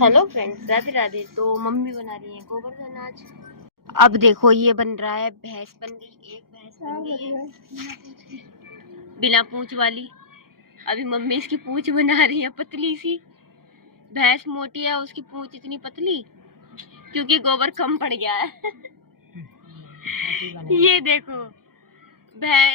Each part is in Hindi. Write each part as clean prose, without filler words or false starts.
Hello friends, Radhe Radhe. तो मम्मी बना रही है गोवर्धन आज। अब देखो ये बन रहा है, भैंस बन गई, एक भैंस बन गई है बिना पूंछ वाली। अभी मम्मी इसकी पूंछ बना रही है, पतली सी। भैंस मोटी है, उसकी पूंछ इतनी पतली क्योंकि गोबर कम पड़ गया है। ये देखो,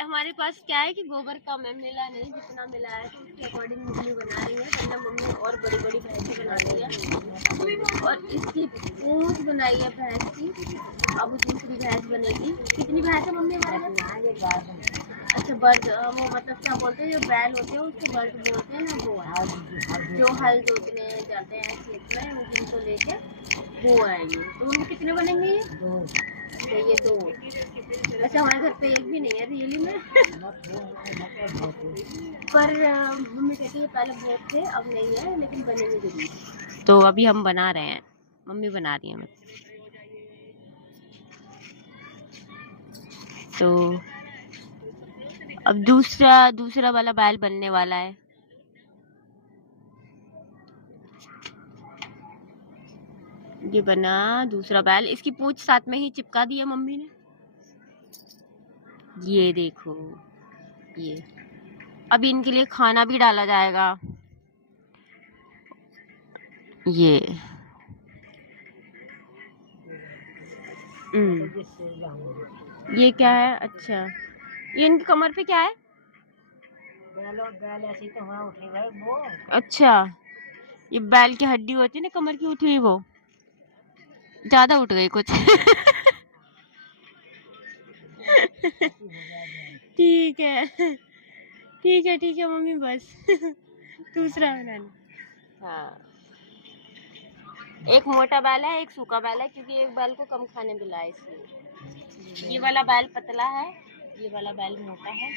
हमारे पास क्या है कि गोबर कम है, मिला नहीं, जितना मिला है तो उसके अकॉर्डिंग मम्मी बना रही है, वरना मम्मी और बड़ी बड़ी भैंसें बना रही है। और इसकी पूंछ बनाई है भैंस की। अब दूसरी भैंस बनेगी। कितनी भैंस है मम्मी हमारे पास? अच्छा, बर्द, वो मतलब क्या बोलते हैं, जो बैल होते हैं उसको बर्द बोलते हैं ना, वो जो हल जोतने जाते हैं खेत में, जिनको लेके वो आएंगे। तो उनके कितने बनेंगे? तो ये दो। अच्छा, हमारे घर पे एक भी नहीं है रियली में। पर मम्मी कहती है पहले बहुत थे, अब नहीं है, लेकिन बनेंगे जरूर। तो अभी हम बना रहे हैं, मम्मी बना रही है। तो अब दूसरा वाला बैल बनने वाला है। ये बना दूसरा बैल, इसकी पूंछ साथ में ही चिपका दी है मम्मी ने। ये देखो, ये अभी इनके लिए खाना भी डाला जाएगा। ये ये क्या है? अच्छा, ये इनकी कमर पे क्या है? बैल ऐसी तो वहाँ उठी है वो। अच्छा, ये बैल की हड्डी होती है ना कमर की, उठी हुई, वो ज्यादा उठ गई कुछ। ठीक है, ठीक है, ठीक है मम्मी, बस। दूसरा बना लो। हाँ, एक मोटा बैल है, एक सूखा बैल है, क्योंकि एक बैल को कम खाने मिला है इसलिए। ये वाला बैल पतला है, ये वाला बैल मोटा है।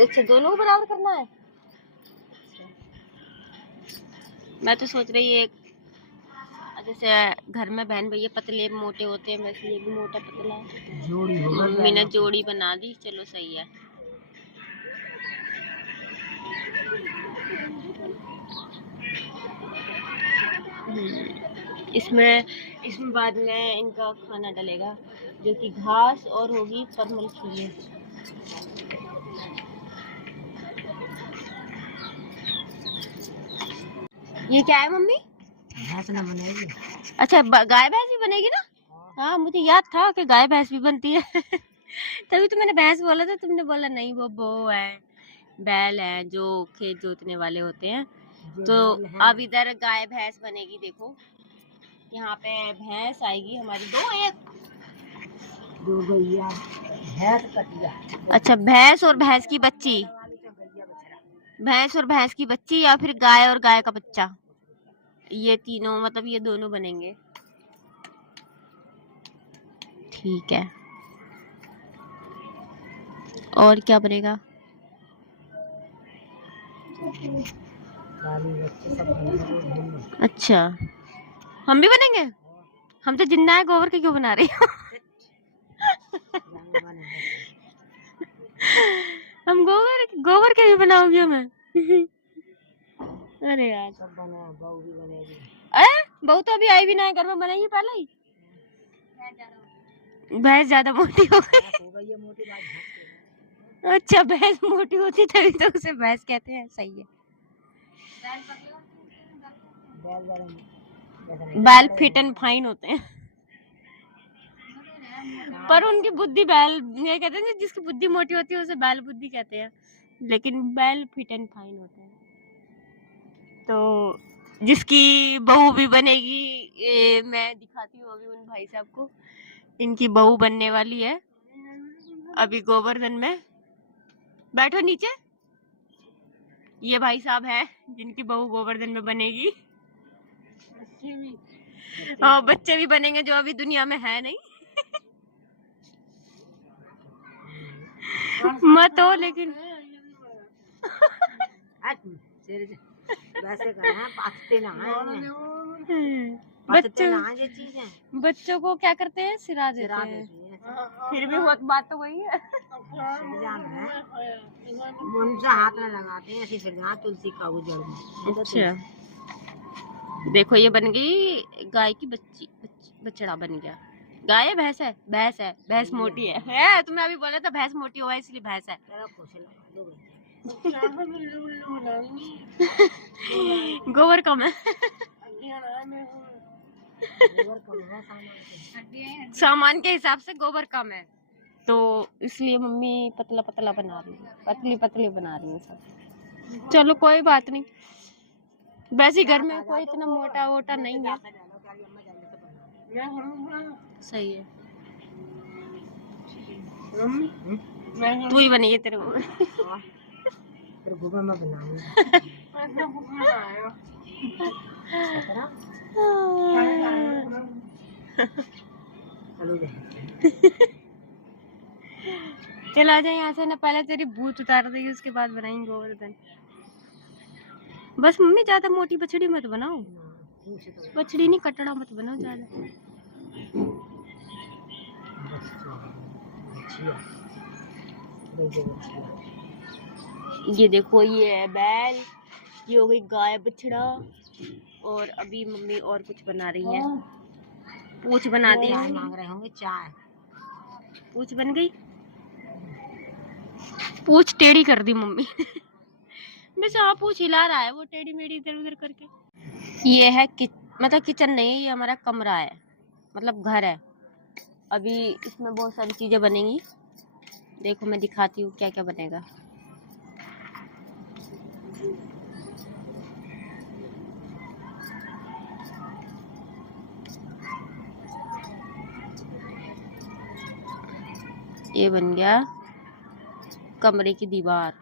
अच्छा, दोनों को बराबर करना है। मैं तो सोच रही एक, जैसे घर में बहन भैया पतले मोटे होते हैं, वैसे ये भी मोटा पतला है। जोड़ी होगा, मम्मी ने जोड़ी बना दी, चलो सही है। इसमें बाद में इनका खाना डलेगा, जो कि घास और होगी परमल खीरे। ये क्या है मम्मी? भैंस ना बनेगी। अच्छा, गाय भैंस भी बनेगी ना? हाँ, मुझे याद था कि गाय भैंस भी बनती है। तभी तो मैंने भैंस बोला था, तुमने बोला नहीं, वो है, बैल है जो खेत जोतने वाले होते हैं। तो अब इधर गाय भैंस बनेगी। देखो, यहाँ पे भैंस आएगी हमारी, दो गैया, भैंस कटिया। अच्छा, भैंस और भैंस की बच्ची, भैंस और भैंस की बच्ची, या फिर गाय और गाय का बच्चा, ये तीनों, मतलब ये दोनों बनेंगे। ठीक है, और क्या बनेगा? अच्छा, हम भी बनेंगे? हम तो जिंदा है, गोबर के क्यों बना रही हो? हम गोबर के भी बनाओगी हमें? अरे यार, सब बना, बहू भी बनेगी। बहू तो अभी आई भी ना है, घर में बनेगी पहले ही। भैंस ज्यादा मोटी हो गई है, मोटी बात। अच्छा, भैंस मोटी होती तभी तो उसे भैंस कहते हैं, सही है। बैल फिट एंड फाइन होते हैं। पर उनकी बुद्धि बैल, ये कहते हैं जिसकी बुद्धि मोटी होती है उसे बैल बुद्धि कहते हैं, लेकिन बैल फिट एंड फाइन होते हैं। तो जिसकी बहू भी बनेगी, ये मैं दिखाती हूँ अभी उन भाई साहब को। इनकी बहू बनने वाली है अभी गोवर्धन में। बैठो नीचे। ये भाई साहब है जिनकी बहू गोवर्धन में बनेगी। हाँ, बच्चे भी बनेंगे जो अभी दुनिया में है नहीं। मत हो लेकिन। वैसे बच्चों को क्या करते हैं, सिरा देते हैं। फिर भी बात तो वही है। जान है उनसे हाथ न लगाते हैं, ऐसे फिर जहाँ तुलसी का वो जड़ में। अच्छा देखो ये बन गई गाय की बच्ची, बछड़ा बन गया। गाय है भैंस है? भैंस है। भैंस मोटी है तुम्हें अभी बोला था भैंस मोटी हुआ इसलिए भैंस है। गोबर कम है। सामान के हिसाब से गोबर कम है तो इसलिए मम्मी पतला पतला बना रही है, पतली पतली बना रही है सब। चलो कोई बात नहीं, वैसे घर में कोई इतना मोटा वोटा नहीं है। सही है तू ही बनेगी तेरे गोबर में बनाऊंगी। चल आ जाए यहाँ से ना, पहले तेरी भूत उतार देगी उसके बाद बनाएंगे गोवर्धन। बस मम्मी ज्यादा मोटी बछड़ी मत बनाओ, बछड़ी नहीं कटड़ा मत बनाओ ज्यादा। ये देखो ये है बैल, ये हो गई गाय बछड़ा, और अभी मम्मी और कुछ बना रही है। पूछ बना दी, मांग रहे होंगे चाय। पूछ बन गई, पूछ टेढ़ी कर दी मम्मी। वैसे हाँ पूछ हिला रहा है वो टेढ़ी मेढ़ी इधर उधर करके। ये है मतलब किचन नहीं, ये हमारा कमरा है, मतलब घर है। अभी इसमें बहुत सारी चीजें बनेंगी, देखो मैं दिखाती हूँ क्या क्या बनेगा। ये बन गया कमरे की दीवार,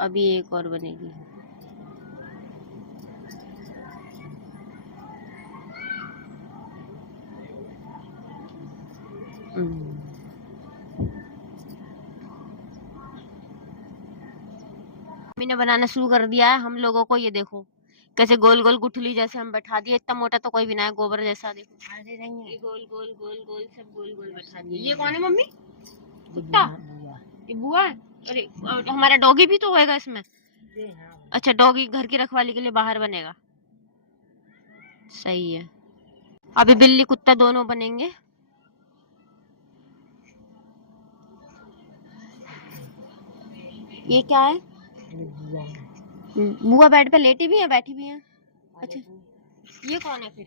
अभी एक और बनेगी। मम्मी ने बनाना शुरू कर दिया है हम लोगों को। ये देखो कैसे गोल गोल गुठली जैसे हम बैठा दिए, इतना मोटा तो कोई भी ना है, गोबर जैसा। देखो ये गोल गोल गोल गोल सब गोल गोल बैठा दिए। ये कौन है मम्मी? कुत्ता? ये बुआ है? अरे और हमारा डॉगी भी तो होएगा इसमें। अच्छा डॉगी घर की रखवाली के लिए बाहर बनेगा, सही है। अभी बिल्ली कुत्ता दोनों बनेंगे। ये क्या है? बुआ बेड पे लेटी भी है, बैठी भी है। अच्छा ये कौन है फिर?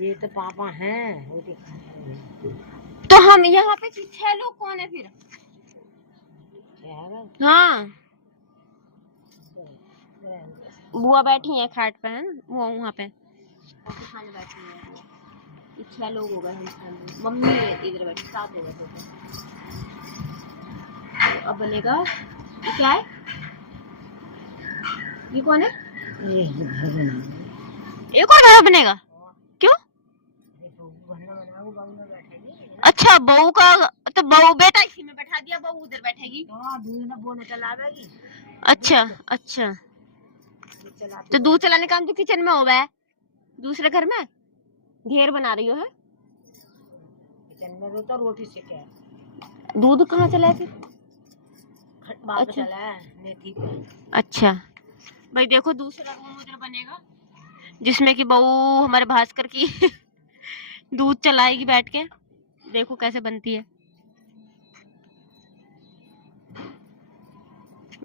ये तो पापा हैं। तो हम यहाँ पे 6 लोग कौन है फिर? हाँ बुआ बैठी है खाट पे, है ना वो वहाँ पे खाने बैठी है। ये 6 लोग हो गए हम, मम्मी इधर बैठी, 7 हो गए टोटल। तो अब बनेगा, ये क्या है? ये कौन है? ये कौन है बनेगा? क्यों? अच्छा बहू का, तो बहू बेटा इसी में बैठा दिया, बहू उधर बैठेगी। अच्छा अच्छा तो दूध चलाने का काम तो किचन में होगा है, दूसरे घर में घेर बना रही हो है? किचन में तो रोटी सेके, दूध कहाँ चला है फिर? अच्छा चला है मेथी पे। अच्छा भाई देखो दूसरा रूम उधर बनेगा जिसमें कि बहू हमारे भास्कर की दूध चलाएगी बैठ के, देखो कैसे बनती है।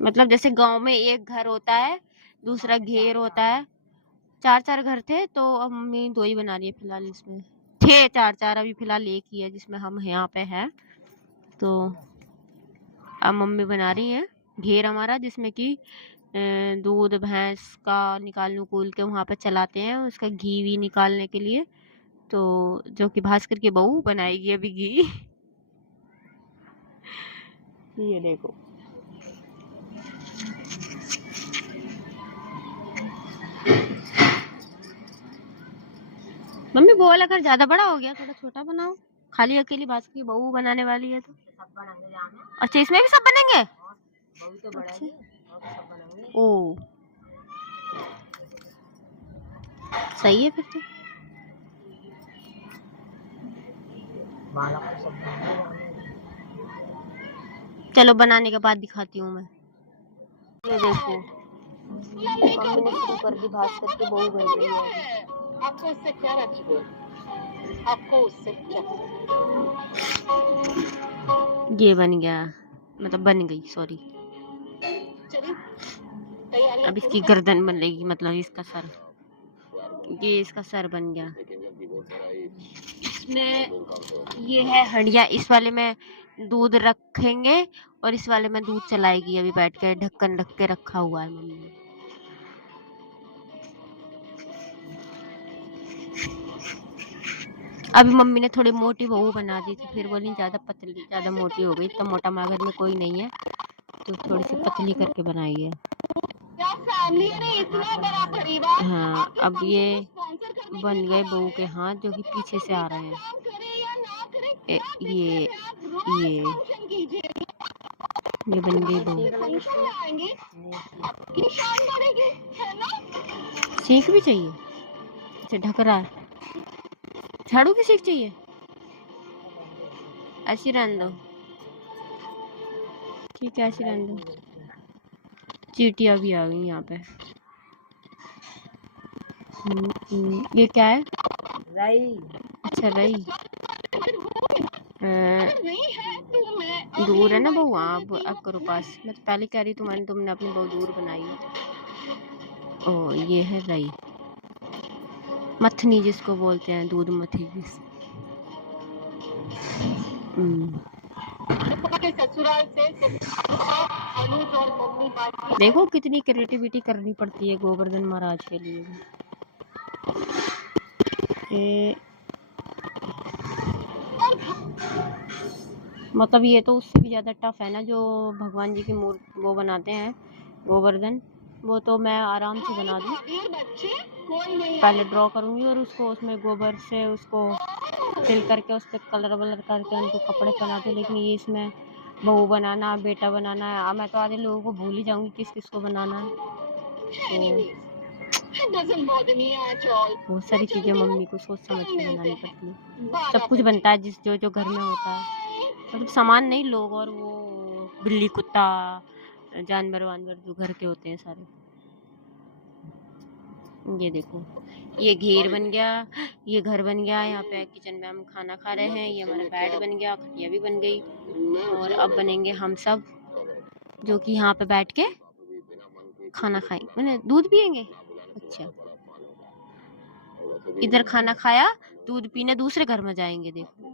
मतलब जैसे गांव में एक घर होता है, दूसरा घेर होता है, 4 घर थे तो अब मम्मी 2 ही बना रही है फिलहाल। इसमें थे 4 अभी फिलहाल एक ही है जिसमें हम यहाँ पे हैं। तो अब मम्मी बना रही है घेर हमारा, जिसमें कि दूध भैंस का निकाल नुकूल के वहाँ पे चलाते हैं उसका घी भी निकालने के लिए। तो जो कि भास्कर की बहू बनाएगी अभी घी। ये देखो मम्मी वो वाला घर ज्यादा बड़ा हो गया, थोड़ा छोटा बनाओ, खाली अकेली भास्कर की बहू बनाने वाली है तो। अच्छा इसमें भी सब बनेंगे? अच्छा ओ सही है फिर तो। चलो बनाने के बाद दिखाती हूँ मैं। ये देखो मम्मी ने शुरू कर दी भास्कर की बहू बन रही है। आपको उससे क्या रखी? आपको उससे क्या? ये बन गया, मतलब बन गई, सॉरी। अब इसकी गर्दन बनेगी, मतलब इसका सर, ये इसका सर बन गया। इसमें ये है हंडिया, इस वाले में दूध रखेंगे और इस वाले में दूध चलाएगी। अभी बैठ के ढक्कन रख के रखा हुआ है मम्मी ने। अभी मम्मी ने थोड़ी मोटी बहू बना दी थी, फिर बोली ज्यादा पतली, ज्यादा मोटी हो गई, तो मोटा हमारे घर में कोई नहीं है तो थोड़ी सी पतली करके बनाई है। हाँ, अब ये बन गए बहू के हाथ, जो कि पीछे से आ रहे हैं। ये बन गई बहू। सीख भी चाहिए, इसे ढक रहा है। झाड़ू की सीख चाहिए, ऐसी रहने दो, ठीक है ऐसी रहने दो। चींटियां भी आ गई यहाँ पे। ये क्या है? रई। अच्छा रई। दूर है ना बहू, अब करो पास। मैं तो पहले कह रही तुमने अपनी बहू दूर बनाई है। ओ ये है रई, मथनी जिसको बोलते हैं, दूध मथी जिस। देखो कितनी क्रिएटिविटी करनी पड़ती है गोवर्धन महाराज के लिए। मतलब ये तो उससे भी ज़्यादा टफ है ना, जो भगवान जी की मूर्ति वो बनाते हैं गोवर्धन, वो तो मैं आराम से बना दूँ। पहले ड्रॉ करूँगी और उसको उसमें गोबर से उसको फिल करके उस पर कलर वलर करके उनको कपड़े पहनाते। लेकिन ये इसमें बहू बनाना, बेटा बनाना है, मैं तो आधे लोगों को भूल ही जाऊंगी किस किस को बनाना है। तो बहुत सारी चीज़ें मम्मी को सोच समझ के बनानी पड़ती है। सब कुछ बनता है जो घर में होता है, मतलब सामान नहीं, लोग और वो बिल्ली कुत्ता जानवर वानवर जो घर के होते हैं सारे। ये देखो ये घेर बन गया, ये घर बन गया। यहाँ पे किचन में हम खाना खा रहे हैं। ये हमारा बेड बन गया, खटिया भी बन गई। और अब बनेंगे हम सब, जो कि यहाँ पे बैठ के खाना खाएंगे, मैंने दूध पियेंगे। अच्छा, इधर खाना खाया, दूध पीने दूसरे घर में जाएंगे। देखो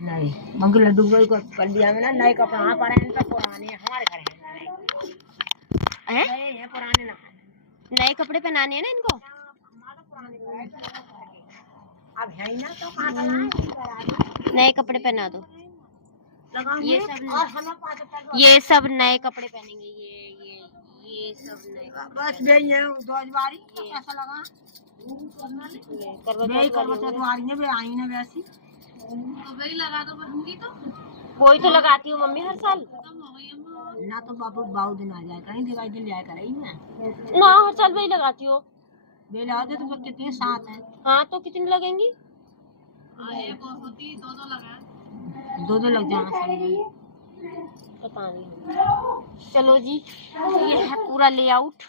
नहीं मंगी लड्डू को कर दिया मैंने। नए कपड़ा पड़े हैं, तो पुराने हमारे घर हैं पुराने ना। नए कपड़े पहनाने हैं ना इनको। अब है ही ना, तो कहाँ नए कपड़े पहना दो। ये सब नए कपड़े पहनेंगे। ये सब नए, बस यही है। दो बारी कैसा लगा? आई ना वैसी तो वही लगा दो। बनूंगी तो वही तो लगाती हूँ मम्मी हर साल। ना तो बाबू दिन आ जाए, कहीं दिवाली दिन जाए कर रही मैं ना, हर साल वही लगाती हो। वे लगा दे तो कितने साथ हैं। हाँ तो कितनी लगेंगी? दो लग जाना, पता नहीं। चलो जी, ये है पूरा लेआउट।